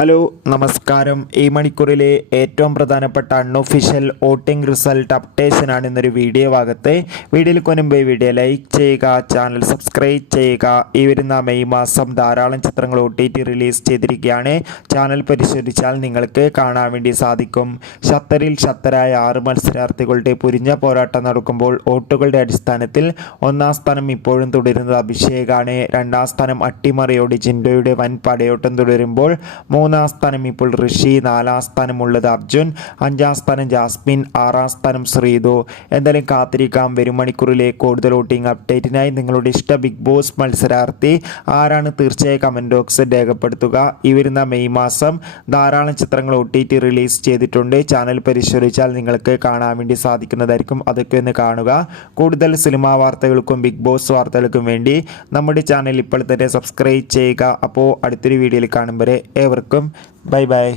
Hello നമസ്കാരം. ഈ മണിക്കൂറിലെ ഏറ്റവും പ്രധാനപ്പെട്ട അൺഒഫീഷ്യൽ വോട്ടിംഗ് റിസൾട്ട് അപ്ഡേഷനാണ് ഇന്നൊരു വീഡിയോ ഭാഗത്ത്. വീഡിയോയിൽ മുൻപ് വീഡിയോ ലൈക്ക് ചെയ്യുക, ചാനൽ സബ്സ്ക്രൈബ് ചെയ്യുക. ഈ വരുന്ന മെയ് മാസം ധാരാളം ചിത്രങ്ങൾ OTT റിലീസ് ചെയ്തിരിക്കുകയാണ്. ചാനൽ പരിശോധിച്ചാൽ നിങ്ങൾക്ക് കാണാൻ വേണ്ടി സാധിക്കും. ഷത്തറിൽ ഷത്തരായ 6 മത്സരാർത്ഥികളുടെ പുരിഞ്ഞ പോരാട്ടം നടക്കുമ്പോൾ വോട്ടുകളുടെ അടിസ്ഥാനത്തിൽ ഒന്നാം സ്ഥാനം ഇപ്പോഴും തുടരുന്നത് അഭിഷേകാണ്. രണ്ടാം സ്ഥാനം അട്ടിമറിയോട് ജിൻഡോയുടെ വൻ പടയോട്ടം തുടരുമ്പോൾ മൂന്നാം സ്ഥാനം ഇപ്പോൾ ഋഷി, നാലാം സ്ഥാനമുള്ളത് അർജുൻ, അഞ്ചാം സ്ഥാനം ജാസ്മിൻ, ആറാം സ്ഥാനം ശ്രീതു. എന്തായാലും കാത്തിരിക്കാം വരും മണിക്കൂറിലെ കൂടുതൽ വോട്ടിംഗ് അപ്ഡേറ്റിനായി. നിങ്ങളുടെ ഇഷ്ട ബിഗ് ബോസ് മത്സരാർത്ഥി ആരാണ്? തീർച്ചയായും കമൻറ്റ് ബോക്സിൽ രേഖപ്പെടുത്തുക. ഈ വരുന്ന മെയ് മാസം ധാരാളം ചിത്രങ്ങൾ OTT റിലീസ് ചെയ്തിട്ടുണ്ട്. ചാനൽ പരിശോധിച്ചാൽ നിങ്ങൾക്ക് കാണാൻ വേണ്ടി സാധിക്കുന്നതായിരിക്കും. അതൊക്കെ ഒന്ന് കാണുക. കൂടുതൽ സിനിമാ വാർത്തകൾക്കും ബിഗ് ബോസ് വാർത്തകൾക്കും വേണ്ടി നമ്മുടെ ചാനൽ ഇപ്പോൾ തന്നെ സബ്സ്ക്രൈബ് ചെയ്യുക. അപ്പോൾ അടുത്തൊരു വീഡിയോയിൽ കാണും വരെ ഏവർക്കും ബൈ ബൈ.